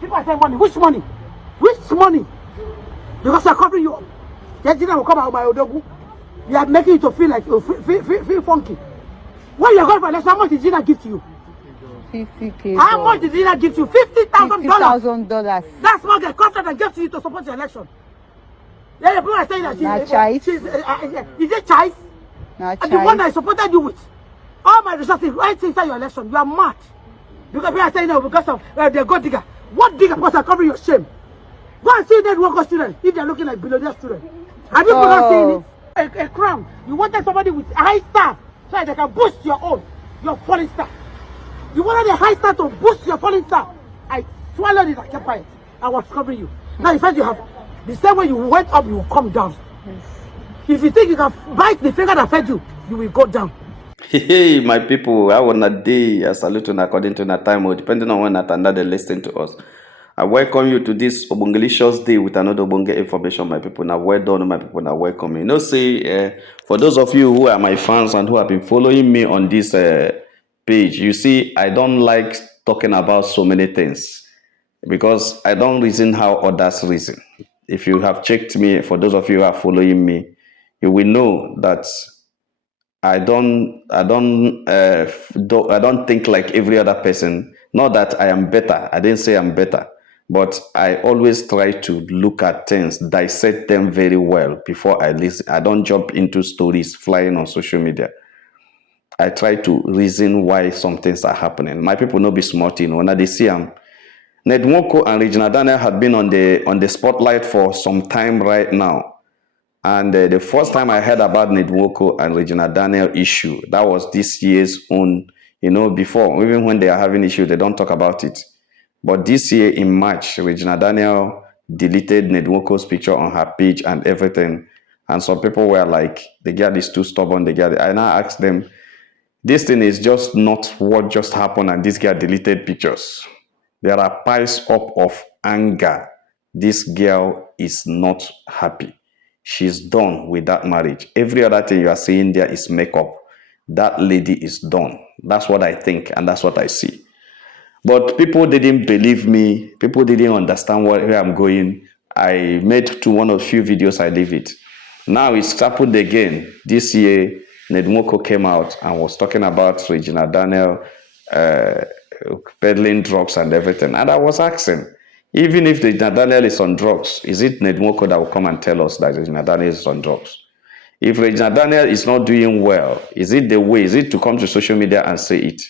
People are saying money. Which money? Which money? Because you're covering you up. Regina will come out by Odogu. You are making it to feel like feel funky. When you're going for election, how much did Gina give to you? 50K. How much did Gina give to you? $50,000. $50,000. That's what the contract that gave to you to support the election. Yeah, the people are saying that she's is it choice? Not And the one I supported you with. All my resources right inside your election. You are mad. Because people are saying no because of they're gold digger. What digger person covering your shame? Go and see Ned Nwoko students if they're looking like billionaire students. Have you not seen it? A crown. You wanted somebody with a high star so that they can boost your falling star. You wanted a high star to boost your falling star. I swallowed it. I kept quiet. I was covering you. Now you said you have the same way you went up, you will come down. If you think you can bite the finger that fed you, you will go down. Hey, my people, I want a day. I salute you according to that time, or depending on when that they listen to us. I welcome you to this Obongelicious day with another Obonge information, my people. Now, well done, my people. Now, welcome you. For those of you who are my fans and who have been following me on this page, you see, I don't like talking about so many things because I don't reason how others reason. If you have checked me, for those of you who are following me, you will know that I don't think like every other person. Not that I am better. I didn't say I'm better. But I always try to look at things, dissect them very well before I listen. I don't jump into stories flying on social media. I try to reason why some things are happening. My people no be smart, when they see them. Ned Nwoko and Regina'S had been on the spotlight for some time right now. And the first time I heard about Ned Nwoko and Regina'S issue, that was this year's own, before. Even when they are having issues, they don't talk about it. But this year in March, Regina'S deleted Ned Nwoko's picture on her page and everything. And some people were like, the girl is too stubborn. I now asked them, this thing is just not what just happened and this girl deleted pictures. There are piles up of anger. This girl is not happy. She's done with that marriage. Every other thing you are seeing there is makeup. That lady is done. That's what I think and that's what I see. But people didn't believe me. People didn't understand where I'm going. I made to one of few videos, I leave it. Now it's happened again. This year, Ned Nwoko came out and was talking about Regina'S peddling drugs and everything. And I was asking, even if Regina'S is on drugs, is it Ned Nwoko that will come and tell us that Regina'S is on drugs? If Regina'S is not doing well, is it the way? Is it to come to social media and say it?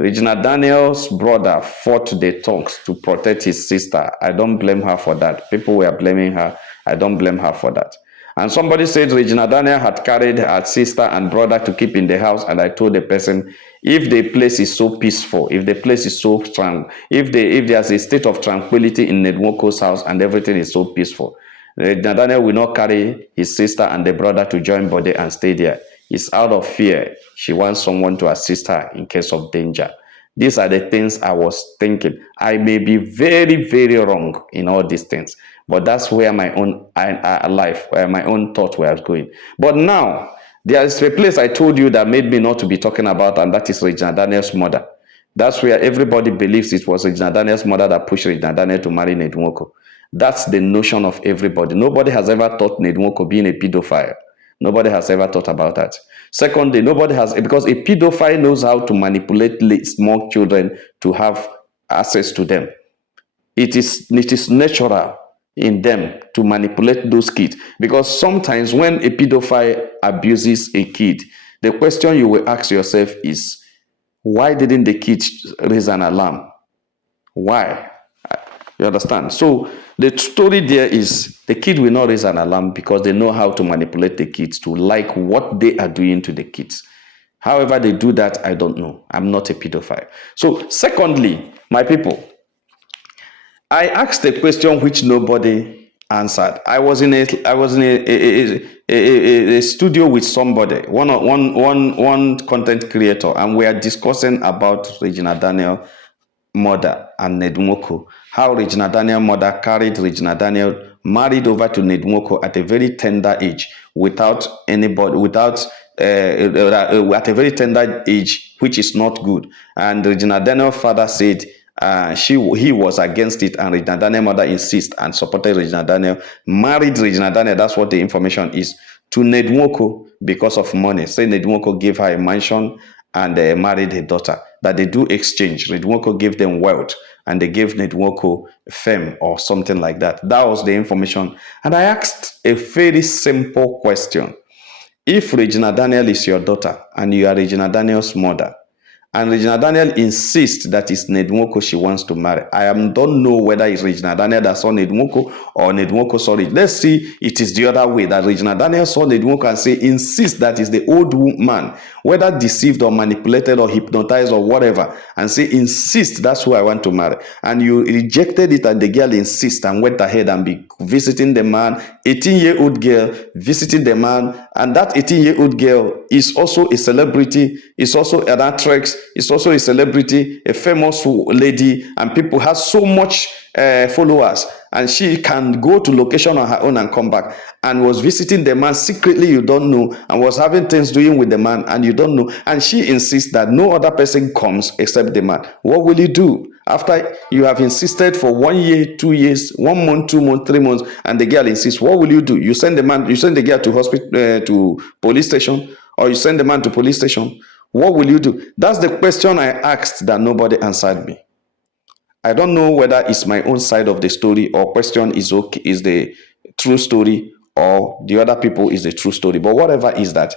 Regina'S brother fought the talks to protect his sister. I don't blame her for that. People were blaming her. I don't blame her for that. And somebody said Regina'S had carried her sister and brother to keep in the house. And I told the person, if the place is so peaceful, if the place is so strong, if there's a state of tranquility in Ned Nwoko's house and everything is so peaceful, Regina'S will not carry his sister and the brother to join body and stay there. It's out of fear. She wants someone to assist her in case of danger. These are the things I was thinking. I may be very, very wrong in all these things, but that's where my own my own thought was going. But now, there is a place I told you that made me not to be talking about, and that is Regina'S mother. That's where everybody believes it was Regina'S mother that pushed Regina'S to marry Ned Nwoko. That's the notion of everybody. Nobody has ever thought Ned Nwoko being a pedophile. Nobody has ever thought about that. Secondly, nobody has, because a pedophile knows how to manipulate small children to have access to them. It is natural in them to manipulate those kids. Because sometimes when a pedophile abuses a kid, the question you will ask yourself is, why didn't the kid raise an alarm? Why? You understand? So the story there is the kid will not raise an alarm because they know how to manipulate the kids to like what they are doing to the kids. However they do that, I don't know. I'm not a pedophile. So secondly, my people, I asked a question which nobody answered. I was in a studio with somebody, one content creator, and we are discussing about Regina'S mother and Ned Nwoko. How Regina'S mother carried Regina'S, married over to Ned Nwoko at a very tender age, at a very tender age, which is not good. And Regina'S father said, He was against it, and Regina Daniel's mother insisted and supported Regina Daniel, married Regina Daniel, that's what the information is, to Ned Nwoko because of money. Say Ned Nwoko gave her a mansion and married her daughter, that they do exchange. Ned Nwoko gave them wealth and they gave Ned Nwoko fame or something like that. That was the information. And I asked a very simple question. If Regina Daniel is your daughter and you are Regina Daniel's mother, and Regina Daniel insists that it's Ned Nwoko she wants to marry, don't know whether it's Regina Daniel that saw Ned Nwoko or Ned Nwoko saw it. Let's see, it is the other way, that Regina Daniel saw Ned Nwoko and insist that it's the old man, whether deceived or manipulated or hypnotized or whatever, and insist that's who I want to marry. And you rejected it, and the girl insists and went ahead and be visiting the man, 18-year-old girl visiting the man, and that 18-year-old girl is also a celebrity, is also an actress, is also a celebrity, a famous lady, and people have so much followers, and she can go to location on her own and come back, and was visiting the man secretly, you don't know, and was having things doing with the man, and you don't know, and she insists that no other person comes except the man. What will you do after you have insisted for 1 year, 2 years, 1 month, 2 months, 3 months, and the girl insists? What will you do? You send the girl to hospital, to police station, or you send the man to police station? What will you do? That's the question I asked that nobody answered me. I don't know whether it's my own side of the story, or question is the true story, or the other people is the true story. But whatever is that,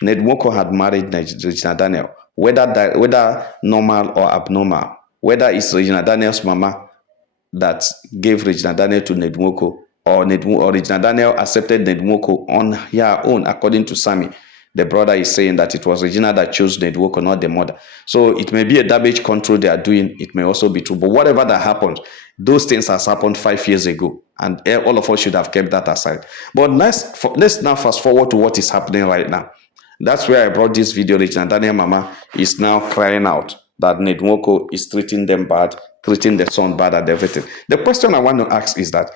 Ned Nwoko had married Regina Daniel, whether normal or abnormal, whether it's Regina Daniel's mama that gave Regina Daniel to Ned Nwoko, or Regina Daniel accepted Ned Nwoko on her own, according to Sammy. The brother is saying that it was Regina that chose Ned Nwoko, not the mother. So it may be a damage control they are doing. It may also be true. But whatever that happened, those things has happened 5 years ago. And all of us should have kept that aside. But let's now fast forward to what is happening right now. That's where I brought this video. Regina Daniel mama is now crying out that Ned Nwoko is treating them bad, treating the son bad and everything. The question I want to ask is that,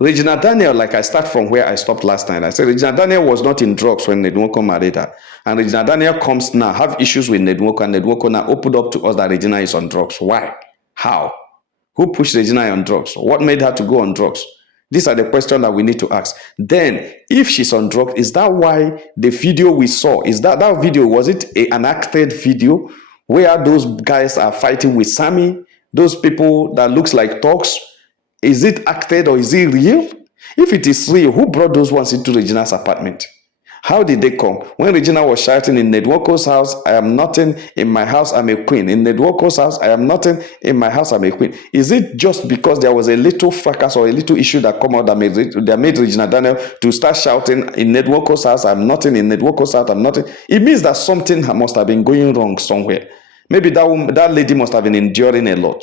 Regina Daniel, like I start from where I stopped last night. I said Regina Daniel was not in drugs when Ned Nwoko married her. And Regina Daniel comes now, have issues with Ned Nwoko, and Ned Nwoko now opened up to us that Regina is on drugs. Why? How? Who pushed Regina on drugs? What made her to go on drugs? These are the questions that we need to ask. Then, if she's on drugs, is that why the video we saw, is that video, was it an acted video where those guys are fighting with Sammy? Those people that looks like thugs? Is it acted or is it real? If it is real, who brought those ones into Regina's apartment? How did they come? When Regina was shouting, in Ned Nwoko's house, I am nothing, in my house, I'm a queen. In Ned Nwoko's house, I am nothing, in my house, I'm a queen. Is it just because there was a little fracas or a little issue that come out that made Regina Daniel to start shouting, in Ned Nwoko's house, I'm nothing, in Ned Nwoko's house, I'm nothing? It means that something must have been going wrong somewhere. Maybe that lady must have been enduring a lot.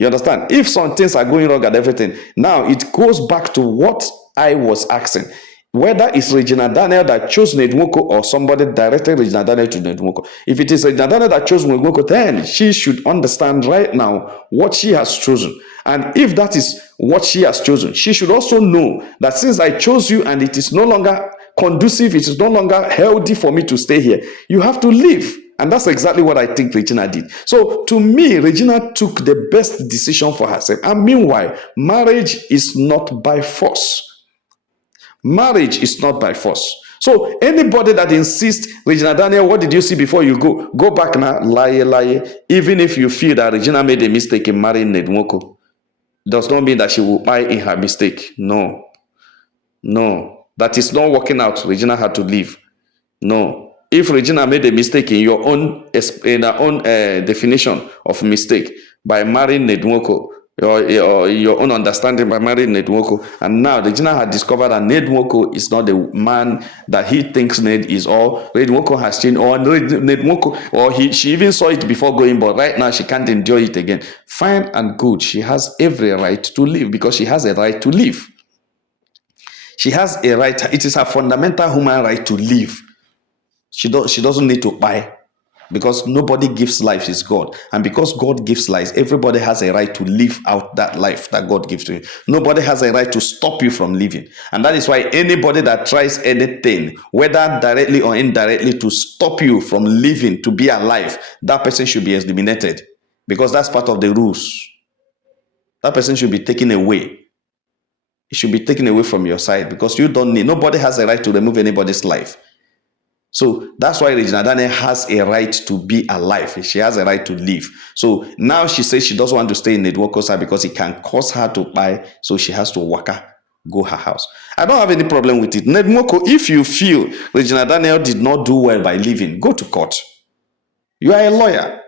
You understand? If some things are going wrong and everything, now it goes back to what I was asking. Whether it's Regina Daniel that chose Ned Nwoko or somebody directed Regina Daniel to Ned Nwoko. If it is Regina Daniel that chose Ned Nwoko, then she should understand right now what she has chosen. And if that is what she has chosen, she should also know that since I chose you and it is no longer conducive, it is no longer healthy for me to stay here, you have to leave. And that's exactly what I think Regina did. So to me, Regina took the best decision for herself. And meanwhile, marriage is not by force. Marriage is not by force. So anybody that insists, Regina Daniel, what did you see before you go? Go back now, lie. Even if you feel that Regina made a mistake in marrying Ned Nwoko, does not mean that she will buy in her mistake. No. That is not working out. Regina had to leave. No. If Regina made a mistake in your own definition of mistake by marrying Ned Nwoko, or your own understanding by marrying Ned Nwoko, and now Regina had discovered that Ned Nwoko is not the man that he thinks Ned is, or Ned Nwoko has changed, or Ned Nwoko, or she even saw it before going, but right now she can't endure it again. Fine and good. She has every right to live because she has a right to live. She has a right. It is her fundamental human right to live. She doesn't need to buy, because nobody gives life, is God. And because God gives life, everybody has a right to live out that life that God gives to you. Nobody has a right to stop you from living. And that is why anybody that tries anything, whether directly or indirectly, to stop you from living, to be alive, that person should be eliminated. because that's part of the rules. That person should be taken away. It should be taken away from your side because you don't need, nobody has a right to remove anybody's life. So that's why Regina Daniel has a right to be alive. She has a right to live. So now she says she doesn't want to stay in Ned Nwoko's house because it can cause her to buy. So she has to go her house. I don't have any problem with it. Ned Nwoko, if you feel Regina Daniel did not do well by leaving, go to court. You are a lawyer.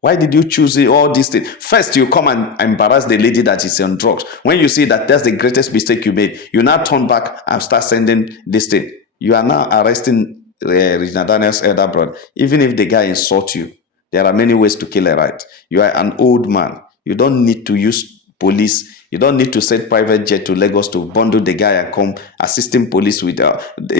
Why did you choose all these things? First, you come and embarrass the lady that is on drugs. When you see that that's the greatest mistake you made, you now turn back and start sending this thing. You are now arresting Regina Daniel's elder brother. Even if the guy insults you, there are many ways to kill a rat. You are an old man. You don't need to use police. You don't need to send private jet to Lagos to bundle the guy and come assisting police with.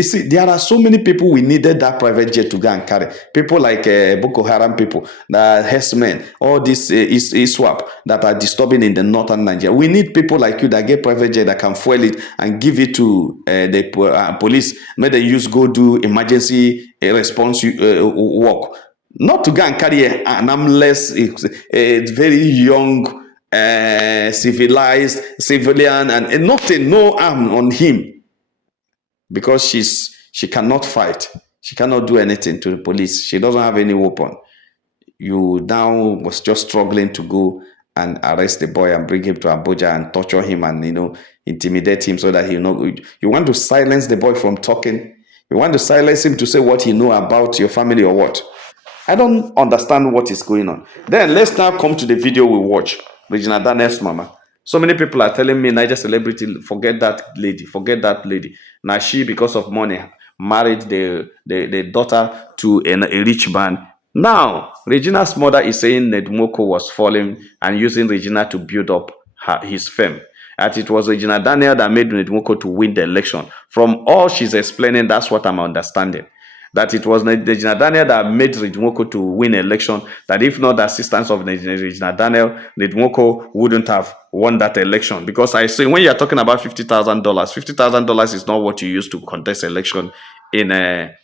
See, there are so many people we needed that private jet to go and carry. People like Boko Haram people, the herdsmen, all these ISWAP that are disturbing in the northern Nigeria. We need people like you that get private jet that can fuel it and give it to the police. May they go do emergency response work. Not to go and carry an armless, a very young, civilized civilian and nothing, no arm on him, because she cannot fight. She cannot do anything to the police. She doesn't have any weapon. You now was just struggling to go and arrest the boy and bring him to Abuja and torture him and intimidate him so that he know. You want to silence the boy from talking. You want to silence him to say what he know about your family or what? I don't understand what is going on. Then let's now come to the video we watch. Regina Daniel's mama. So many people are telling me, Niger celebrity, forget that lady, forget that lady. Now she, because of money, married the daughter to a rich man. Now, Regina's mother is saying Ned Nwoko was falling and using Regina to build up his fame. That it was Regina Daniel that made Ned Nwoko to win the election. From all she's explaining, that's what I'm understanding. That it was Regina Daniel that made Ned Nwoko to win election, that if not the assistance of Regina Daniel, Ned Nwoko wouldn't have won that election. Because I say, when you're talking about $50,000, $50,000 is not what you use to contest election in a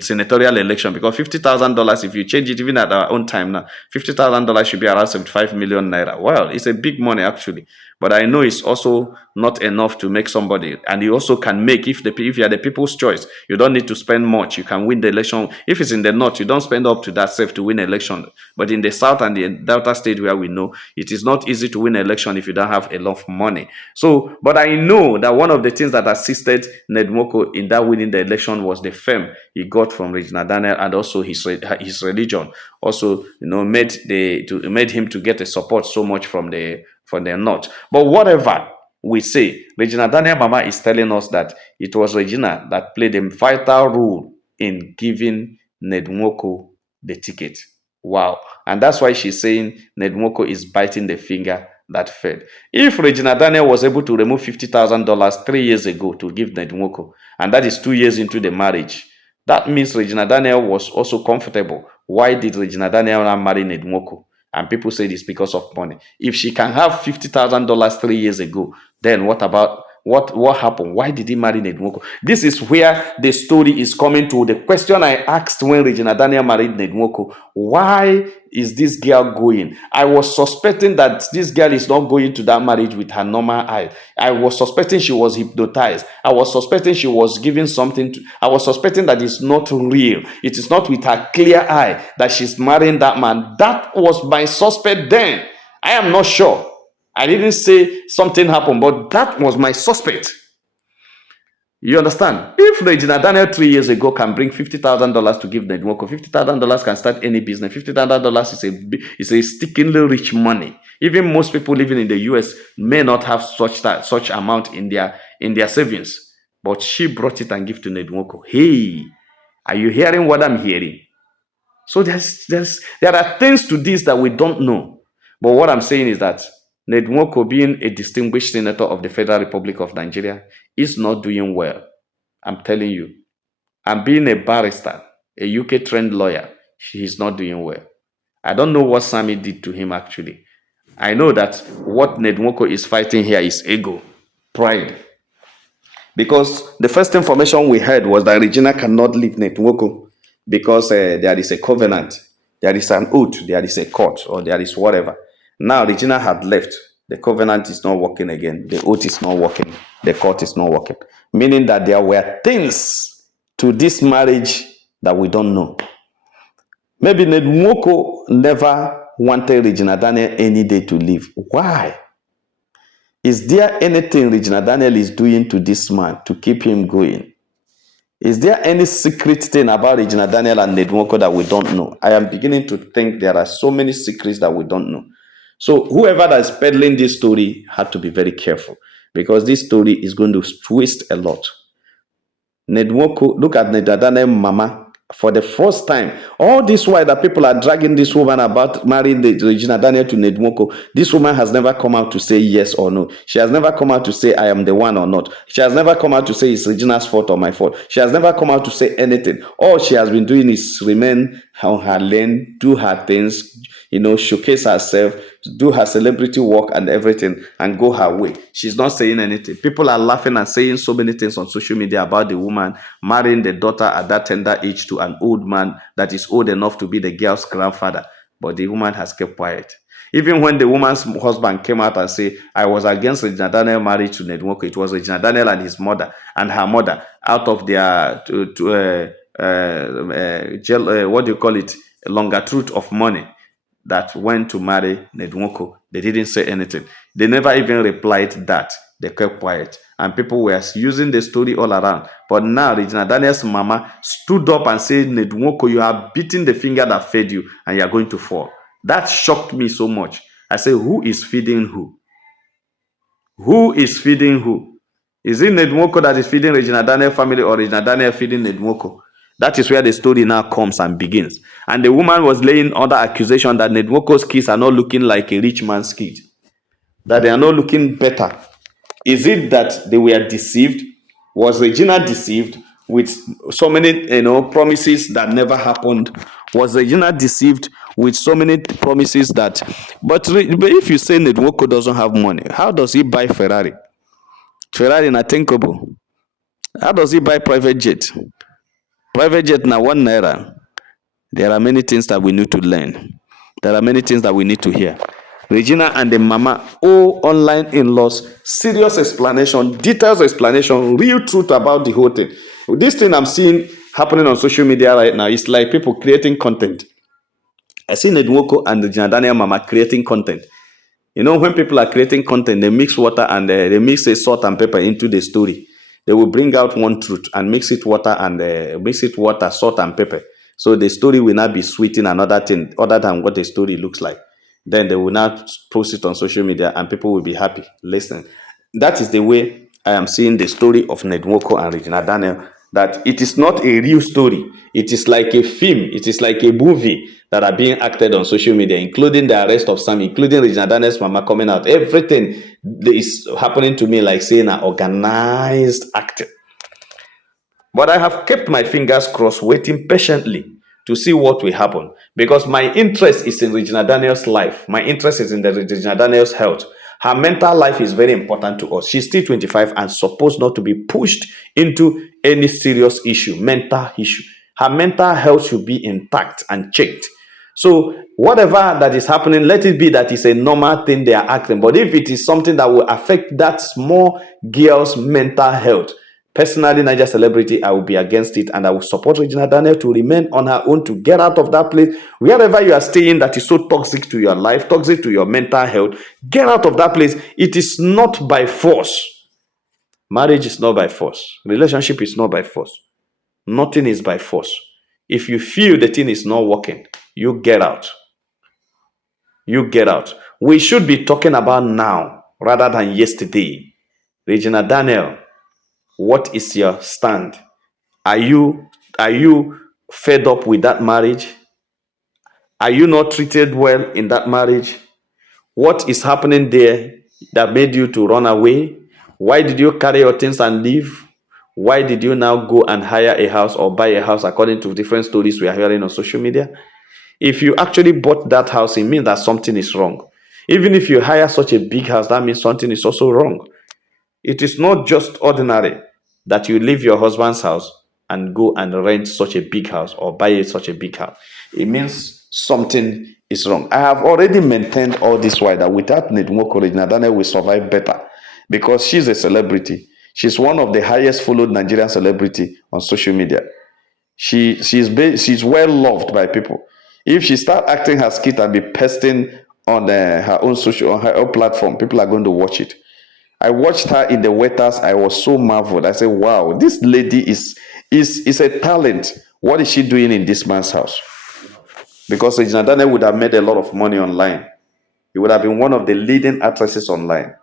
senatorial election, because $50,000, if you change it even at our own time now, $50,000 should be around 75 million naira. Well, it's a big money actually, but I know it's also not enough to make somebody. And you also can make, if you are the people's choice, you don't need to spend much. You can win the election. If it's in the north, you don't spend up to that safe to win election. But in the south and the Delta state, where we know it is not easy to win election if you don't have a lot of money. So, but I know that one of the things that assisted Ned Nwoko in that winning the election was the fame he got from Regina Daniel, and also his religion also made him to get a support so much from the north. But whatever we say, Regina Daniel mama is telling us that it was Regina that played a vital role in giving Ned Nwoko the ticket. Wow. And that's why she's saying Ned Nwoko is biting the finger that fed. If Regina Daniel was able to remove $50,000 3 years ago to give Ned Nwoko, and that is 2 years into the marriage, that means Regina Daniel was also comfortable. Why did Regina Daniel not marry Ned Nwoko? And people say it's because of money. If she can have $50,000 3 years ago, then what about what happened? Why did he marry Ned Nwoko? This is where the story is coming to. The question I asked when Regina Daniel married Ned Nwoko: why is this girl going? I was suspecting that this girl is not going to that marriage with her normal eye. I was suspecting she was hypnotized. I was suspecting she was giving something to. I was suspecting that it's not real. It is not with her clear eye that she's marrying that man. That was my suspect then. I am not sure. I didn't say something happened, but that was my suspect. You understand? If Regina Daniel 3 years ago can bring $50,000 to give Ned Nwoko, $50,000 can start any business. $50,000 is a stickingly rich money. Even most people living in the US may not have such amount in their savings. But she brought it and gave to Ned Nwoko. Hey, are you hearing what I'm hearing? So there are things to this that we don't know. But what I'm saying is that Ned Nwoko, being a distinguished senator of the Federal Republic of Nigeria, is not doing well. I'm telling you. And being a barrister, a UK trained lawyer, he's not doing well. I don't know what Sammy did to him actually. I know that what Ned Nwoko is fighting here is ego, pride. Because the first information we heard was that Regina cannot leave Ned Nwoko because there is a covenant There is an oath, there is a court, or there is whatever. Now Regina had left. The covenant is not working again. The oath is not working. The court is not working. Meaning that there were things to this marriage that we don't know. Maybe Ned Nwoko never wanted Regina Daniel any day to leave. Why? Is there anything Regina Daniel is doing to this man to keep him going? Is there any secret thing about Regina Daniel and Ned Nwoko that we don't know? I am beginning to think there are so many secrets that we don't know. So whoever that is peddling this story had to be very careful, because this story is going to twist a lot. Ned Nwoko, look at Ned Daniel mama. For the first time, all this while that people are dragging this woman about marrying Regina Daniel to Ned Nwoko, this woman has never come out to say yes or no. She has never come out to say I am the one or not. She has never come out to say it's Regina's fault or my fault. She has never come out to say anything. All she has been doing is remain on her lane, do her things, showcase herself, do her celebrity work and everything, and go her way. She's not saying anything. People are laughing and saying so many things on social media about the woman marrying the daughter at that tender age to an old man that is old enough to be the girl's grandfather. But the woman has kept quiet. Even when the woman's husband came out and said, I was against Regina Daniel marriage to Ned Nwoko, it was Regina Daniel and his mother and her mother out of their longer truth of money that went to marry Ned Nwoko. They didn't say anything. They never even replied that. They kept quiet. And people were using the story all around. But now Regina Daniel's mama stood up and said, Ned Nwoko, you are beating the finger that fed you and you are going to fall. That shocked me so much. I said, who is feeding who? Who is feeding who? Is it Ned Nwoko that is feeding Regina Daniel family, or Regina Daniel feeding Ned Nwoko? That is where the story now comes and begins. And the woman was laying under accusation that Ned Nwoko's kids are not looking like a rich man's kid, that they are not looking better. Is it that they were deceived? Was Regina deceived with so many promises that never happened? Was Regina deceived with so many promises that... But if you say Ned Nwoko doesn't have money, how does he buy Ferrari? Ferrari na thinkable. How does he buy private jet? Private jet na 1 naira. There are many things that we need to learn. There are many things that we need to hear. Regina and the mama owe online in-laws serious explanation, detailed explanation, real truth about the whole thing. This thing I'm seeing happening on social media right now is like people creating content. I see Ned Nwoko and Regina Daniel mama creating content. When people are creating content, they mix water and they mix a salt and pepper into the story. They will bring out one truth and mix it water, salt and pepper. So the story will not be sweet in another thing other than what the story looks like. Then they will not post it on social media and people will be happy listening. That is the way I am seeing the story of Ned Nwoko and Regina Daniel, that it is not a real story. It is like a film. It is like a movie that are being acted on social media, including the arrest of Sam, including Regina Daniel's mama coming out. Everything is happening to me like saying an organized acting. But I have kept my fingers crossed, waiting patiently to see what will happen, because my interest is in Regina Daniel's life. My interest is in the Regina Daniel's health. Her mental life is very important to us. She's still 25 and supposed not to be pushed into any serious issue, mental issue. Her mental health should be intact and checked. So whatever that is happening, let it be that it's a normal thing they are acting. But if it is something that will affect that small girl's mental health, personally, Niger Celebrity, I will be against it, and I will support Regina Daniel to remain on her own, to get out of that place. Wherever you are staying that is so toxic to your life, toxic to your mental health, get out of that place. It is not by force. Marriage is not by force. Relationship is not by force. Nothing is by force. If you feel the thing is not working, you get out. You get out. We should be talking about now rather than yesterday. Regina Daniel, what is your stand? Are you fed up with that marriage? Are you not treated well in that marriage? What is happening there that made you to run away? Why did you carry your things and leave? Why did you now go and hire a house or buy a house according to different stories we are hearing on social media? If you actually bought that house, it means that something is wrong. Even if you hire such a big house, that means something is also wrong. It is not just ordinary that you leave your husband's house and go and rent such a big house or buy such a big house. It means something is wrong. I have already maintained all this while that without Ned Nwoko, Regina'S will survive better because she's a celebrity. She's one of the highest followed Nigerian celebrity on social media. She's well loved by people. If she start acting her skit and be pesting on her own social on her own platform, people are going to watch it. I watched her in the waiters. I was so marveled. I said, "Wow, this lady is a talent. What is she doing in this man's house?" Because Regina'S would have made a lot of money online. He would have been one of the leading actresses online.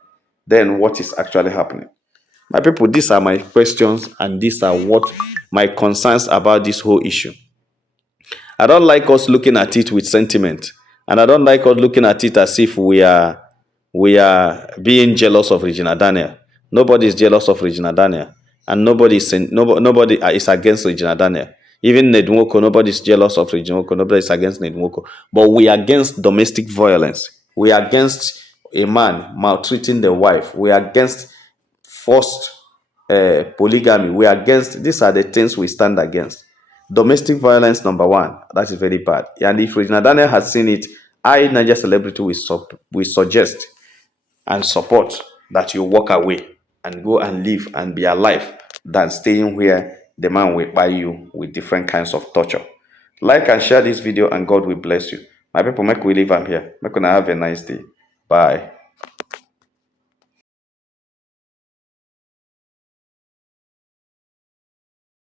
Then what is actually happening? My people, these are my questions and these are what my concerns about this whole issue. I don't like us looking at it with sentiment, and I don't like us looking at it as if we are being jealous of Regina Daniel. Nobody is jealous of Regina Daniel, and nobody is against Regina Daniel. Even Ned Nwoko, nobody is jealous of Regina Nwoko. Nobody is against Ned Nwoko. But we are against domestic violence. We are against a man maltreating the wife. We are against forced polygamy. We are against. These are the things we stand against. Domestic violence, number one, that is very bad. And if Regina Daniel has seen it, I, Niger Celebrity, will suggest and support that you walk away and go and live and be alive than staying where the man will buy you with different kinds of torture. Like and share this video and God will bless you. My people, make we live am here. Make una have a nice day. Bye.